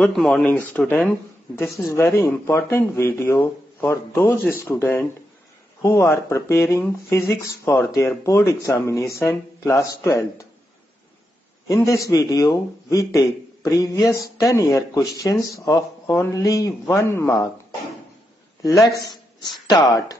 Good morning student. This is very important video for those students who are preparing physics for their board examination class 12th. In this video we take previous 10-year questions of only 1 mark. Let's start.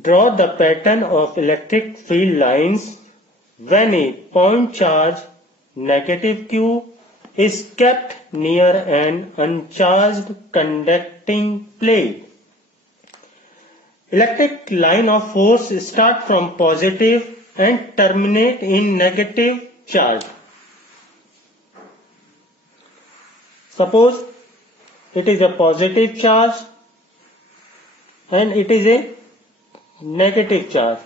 Draw the pattern of electric field lines when a point charge -q is kept near an uncharged conducting plate. Electric line of force start from positive and terminate in negative charge. Suppose it is a positive charge and it is a negative charge.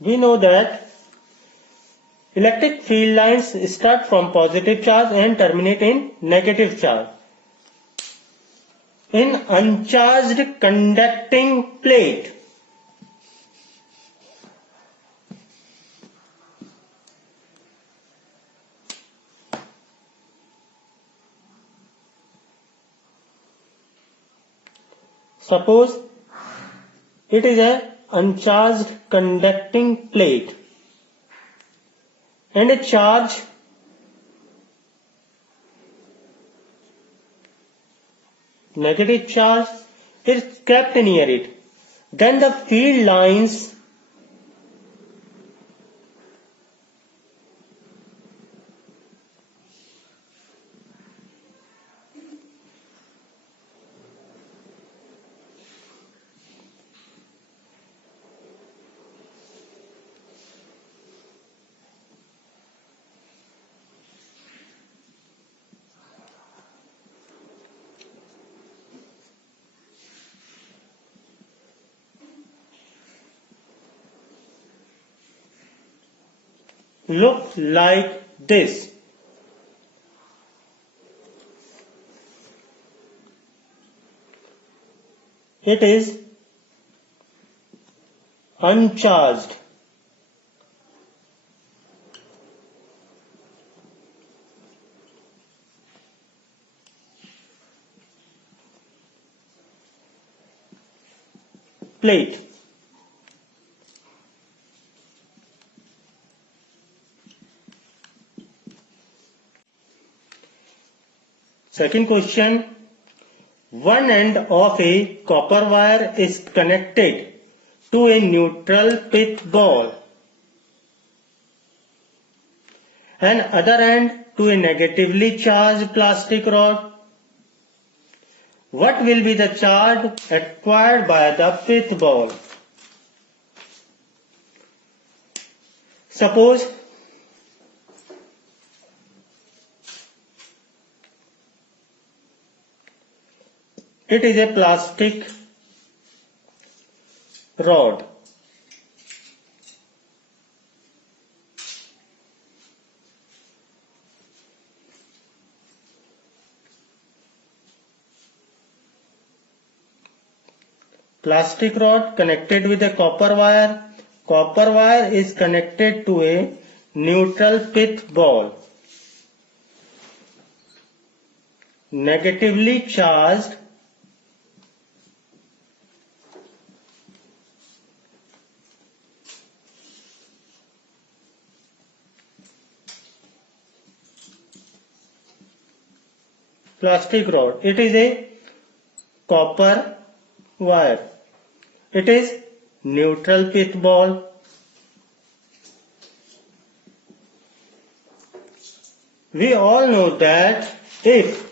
We know that electric field lines start from positive charge and terminate in negative charge. In uncharged conducting plate, suppose it is an uncharged conducting plate and a charge negative charge is kept near it. Then the field lines look like this. It is uncharged. Plate. Second question. One end of a copper wire is connected to a neutral pith ball and other end to a negatively charged plastic rod. What will be the charge acquired by the pith ball? Suppose it is a plastic rod. Plastic rod connected with a copper wire. Copper wire is connected to a neutral pith ball. Negatively charged plastic rod. It is a copper wire. It is neutral pith ball. We all know that if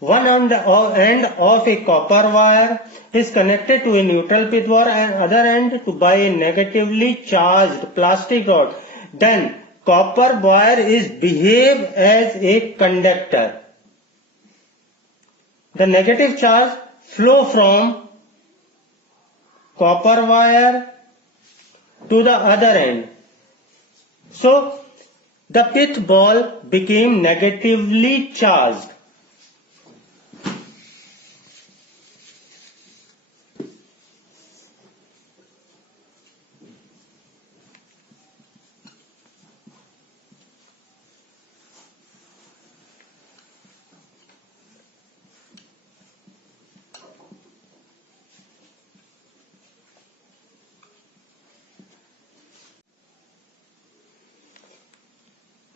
one end of a copper wire is connected to a neutral pith ball and other end by a negatively charged plastic rod, then copper wire is behave as a conductor. The negative charge flow from copper wire to the other end. So the pith ball became negatively charged.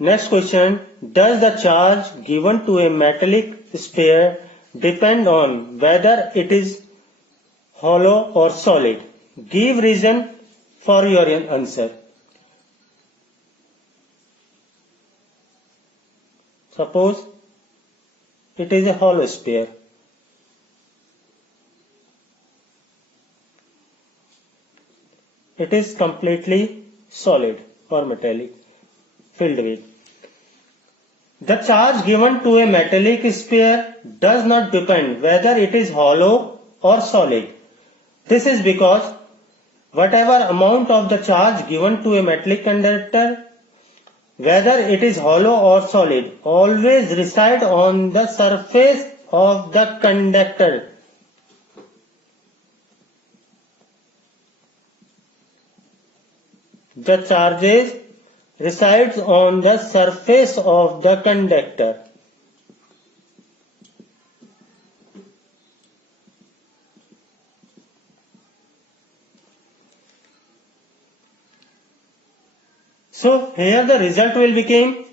Next question, does the charge given to a metallic sphere depend on whether it is hollow or solid? Give reason for your answer. Suppose it is a hollow sphere. It is completely solid or metallic, filled with. The charge given to a metallic sphere does not depend whether it is hollow or solid. This is because whatever amount of the charge given to a metallic conductor, whether it is hollow or solid, always reside on the surface of the conductor. The charges resides on the surface of the conductor. So here the result will become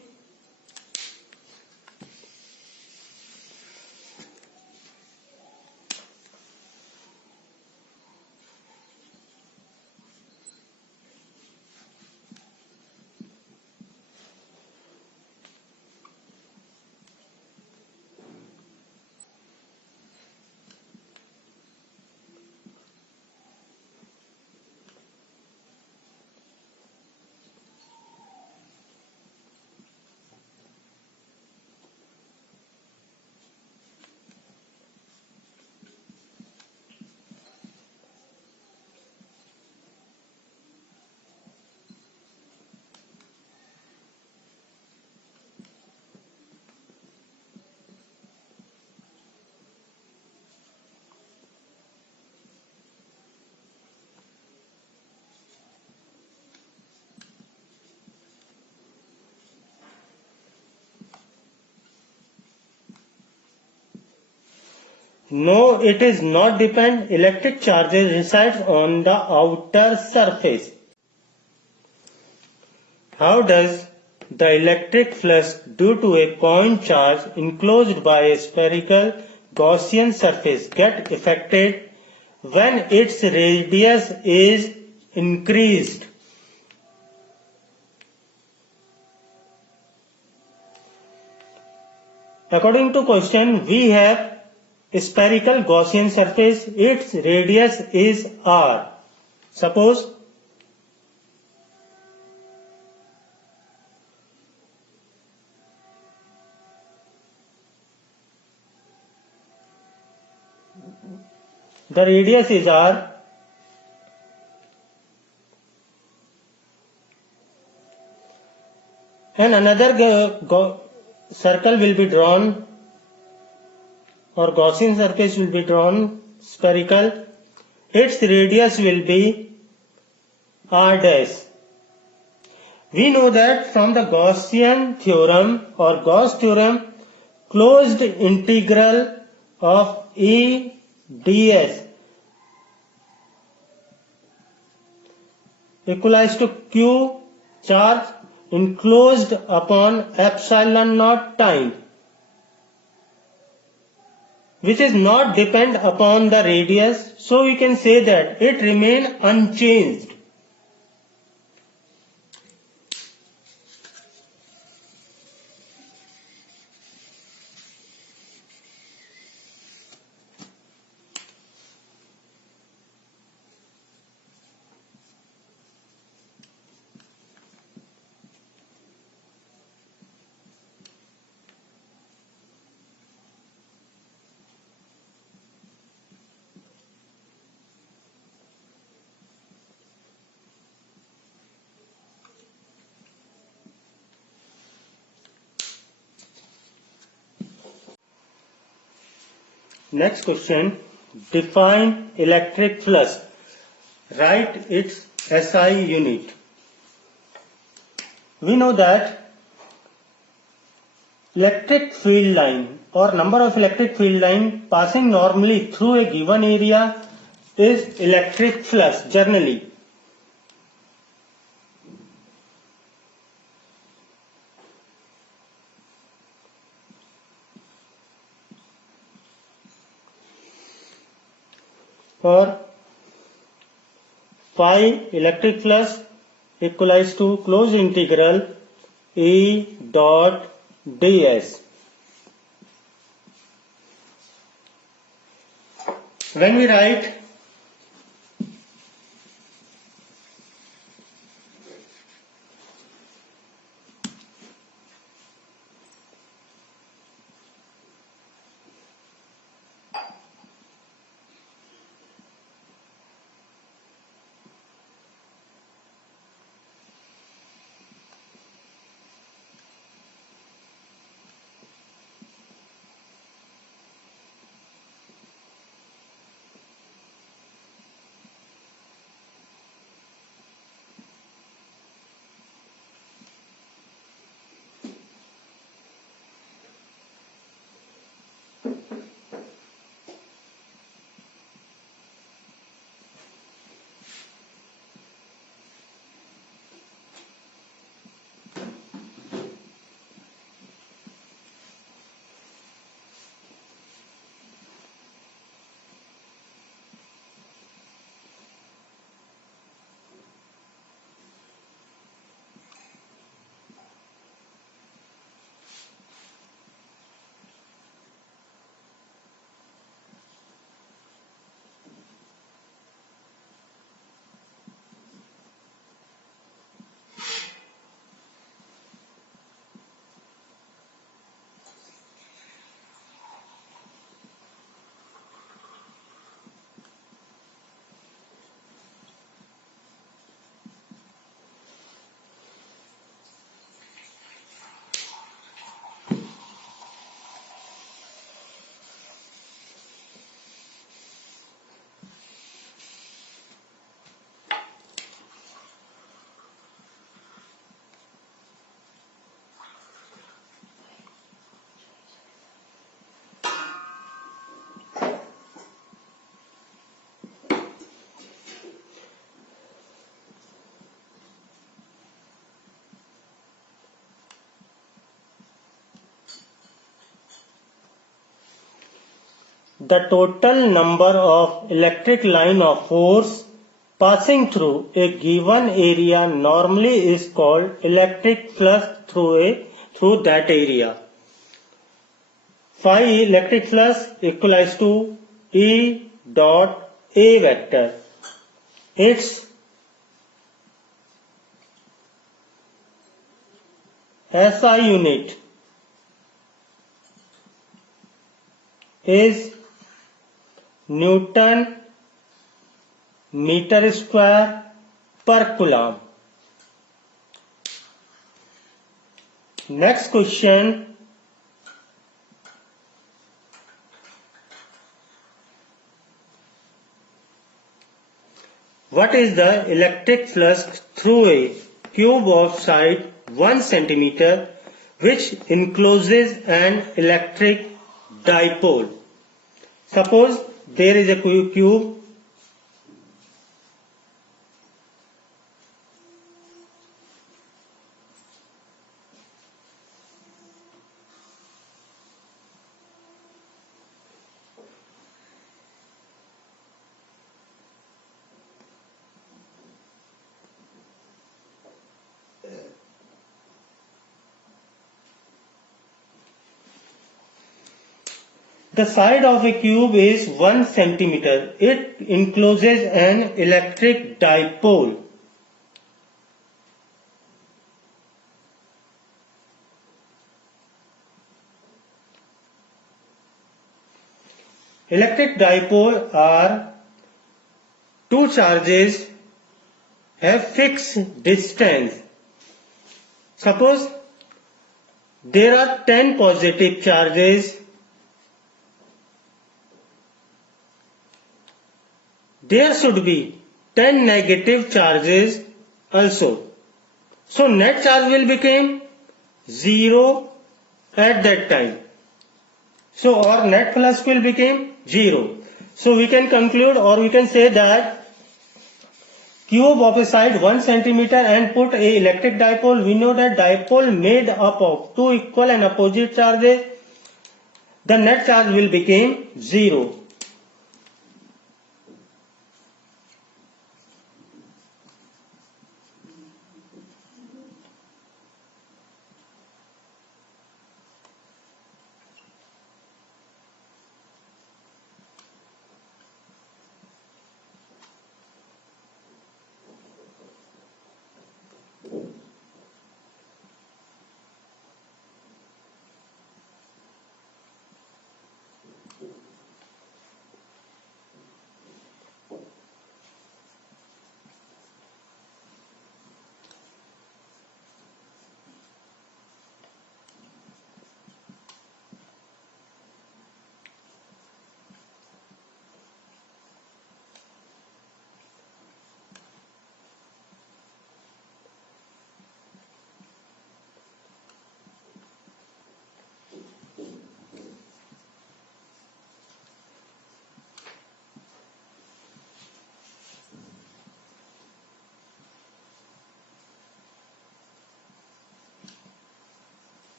no, it is not depend. Electric charges resides on the outer surface. How does the electric flux due to a point charge enclosed by a spherical Gaussian surface get affected when its radius is increased? According to question, we have a spherical Gaussian surface, its radius is r. Suppose the radius is r, and another circle will be drawn, or Gaussian surface will be drawn, spherical. Its radius will be r dash. We know that from the Gaussian theorem or Gauss theorem, closed integral of E ds equals to q charge enclosed upon epsilon naught time, which is not depend upon the radius, so we can say that it remain unchanged. Next question. Define electric flux. Write its SI unit. We know that electric field line or number of electric field line passing normally through a given area is electric flux generally. Or phi electric flux equals to closed integral E dot ds. When we write the total number of electric line of force passing through a given area normally is called electric flux through that area. Phi electric flux equals to E dot A vector. Its SI unit is Newton meter square per coulomb. Next question. What is the electric flux through a cube of side 1 centimeter which encloses an electric dipole? Suppose there is a cube The side of a cube is 1 centimeter. It encloses an electric dipole. Electric dipole are two charges have fixed distance. Suppose there are 10 positive charges there should be 10 negative charges also. So net charge will become 0 at that time. So our net flux will become 0. So we can conclude, or we can say that cube of a side 1 centimeter and put a electric dipole. We know that dipole made up of two equal and opposite charges. The net charge will become 0.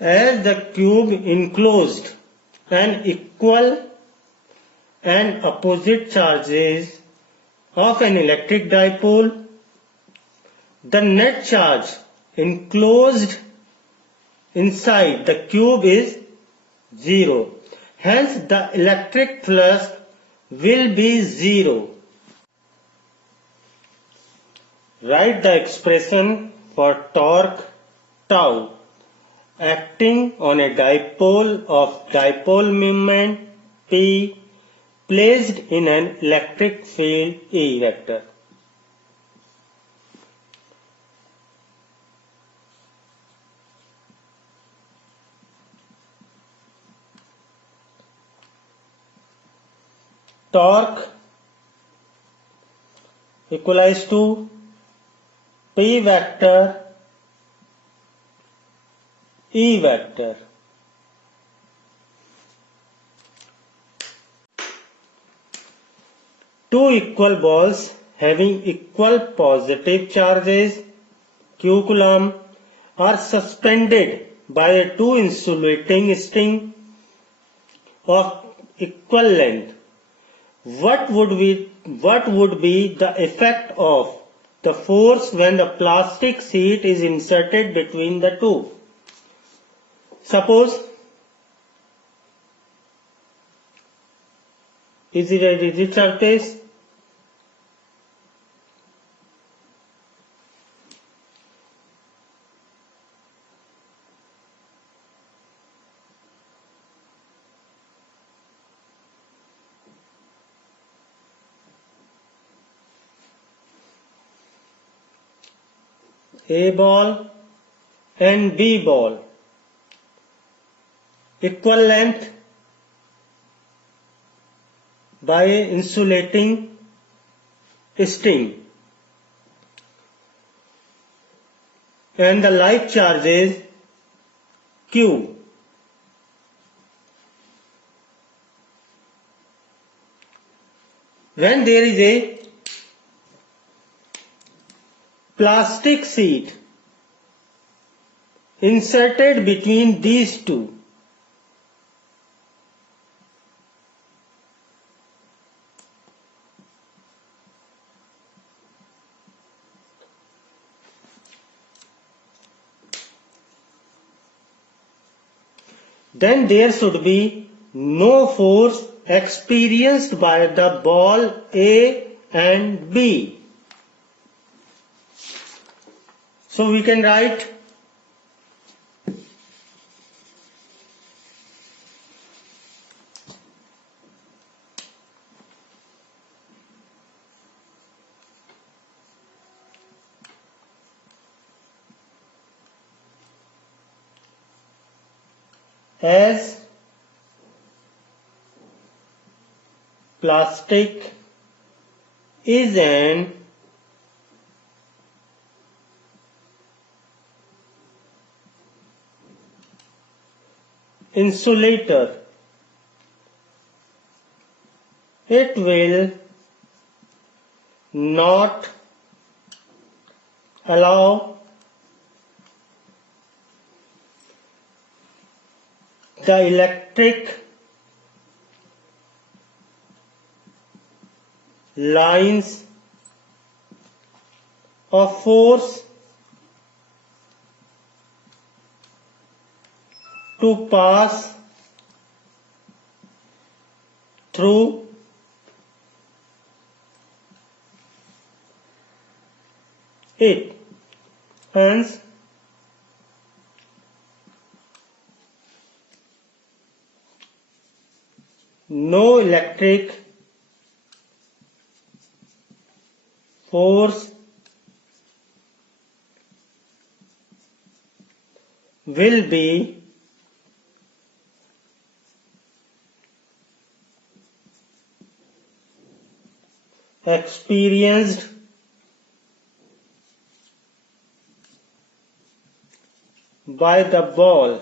As the cube enclosed an equal and opposite charges of an electric dipole, the net charge enclosed inside the cube is 0. Hence the electric flux will be 0. Write the expression for torque tau acting on a dipole of dipole moment P placed in an electric field E vector. Torque equals to P vector E vector. Two equal balls having equal positive charges Q coulomb are suspended by a two insulating string of equal length. What would be the effect of the force when the plastic sheet is inserted between the two? Suppose, is it a rigid surface? A ball and B ball, equal length by a insulating string, and the like charge is Q. When there is a plastic sheet inserted between these two, then there should be no force experienced by the ball A and B. So we can write as plastic is an insulator, it will not allow the electric lines of force to pass through it. Hence, no electric force will be experienced by the ball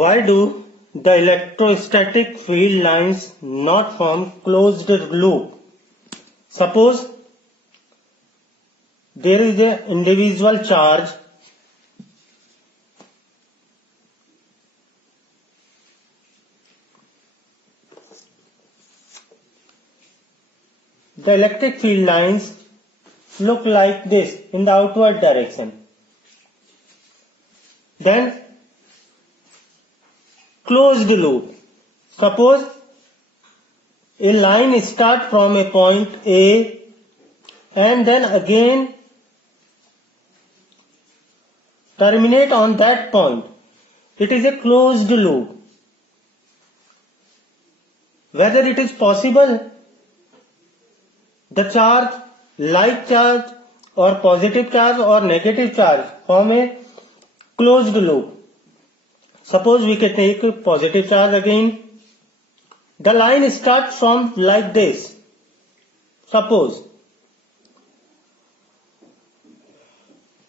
Why do the electrostatic field lines not form closed loop? Suppose there is an individual charge the electric field lines look like this in the outward direction. Then closed loop. Suppose a line starts from a point A and then again terminate on that point. It is a closed loop. Whether it is possible the charge, like charge or positive charge or negative charge form a closed loop. Suppose we can take a positive charge again. The line starts from like this. Suppose.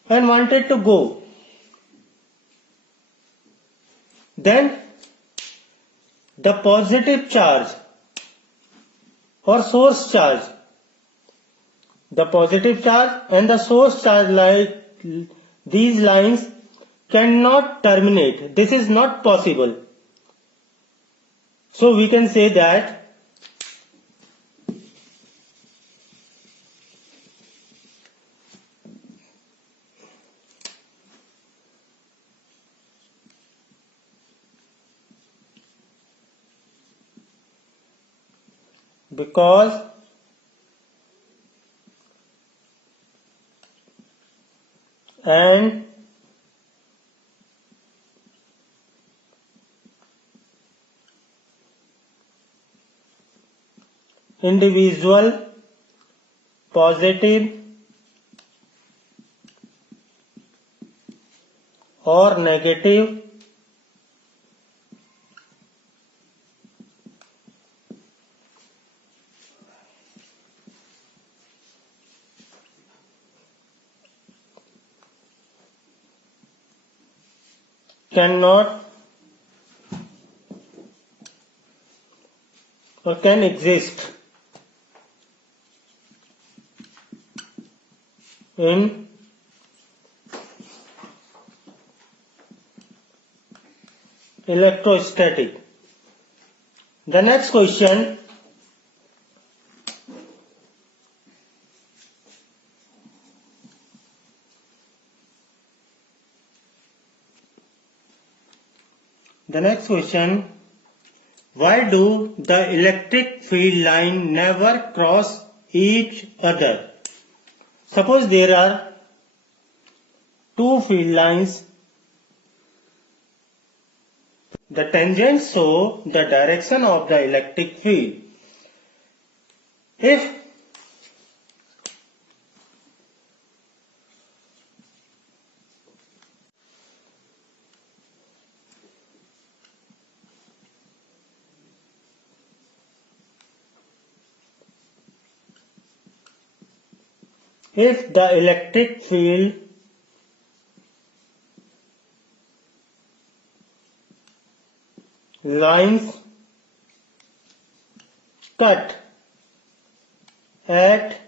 And wanted to go. Then the positive charge or source charge. The positive charge and the source charge like these lines cannot terminate. This is not possible. So we can say that because an individual positive or negative cannot or can exist in electrostatic. The next question, The next question, why do the electric field line never cross each other? Suppose there are two field lines. The tangents show the direction of the electric field. If the electric field lines cut at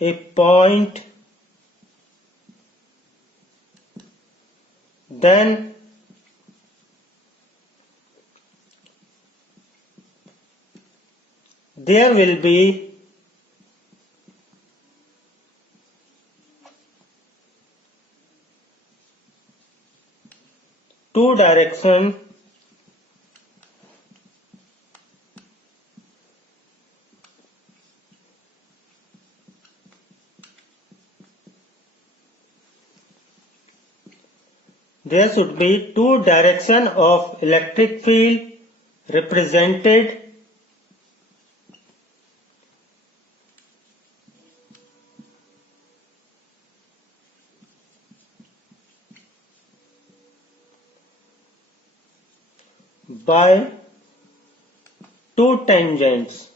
a point, then there will be two directions there should be two directions of electric field represented by two tangents.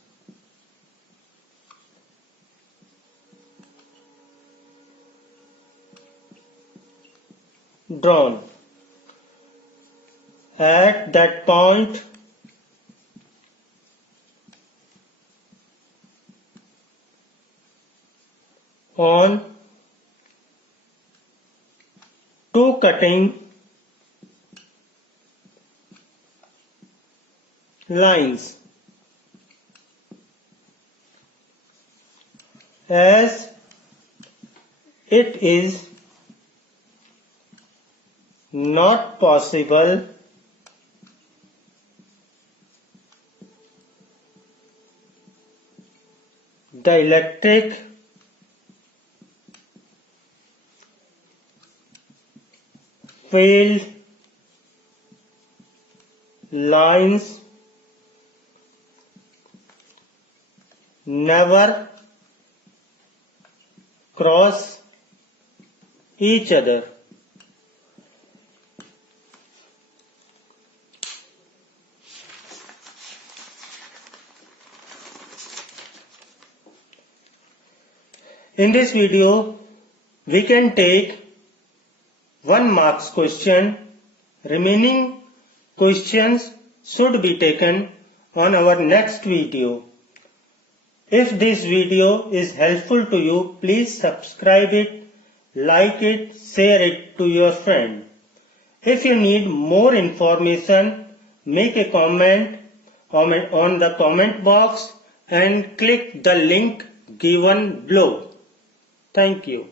Drawn at that point. On two cutting lines, as it is not possible the electric field lines never cross each other. In this video, we can take 1 marks question. Remaining questions should be taken on our next video. If this video is helpful to you, please subscribe it, like it, share it to your friend. If you need more information, make a comment on the comment box and click the link given below. Thank you.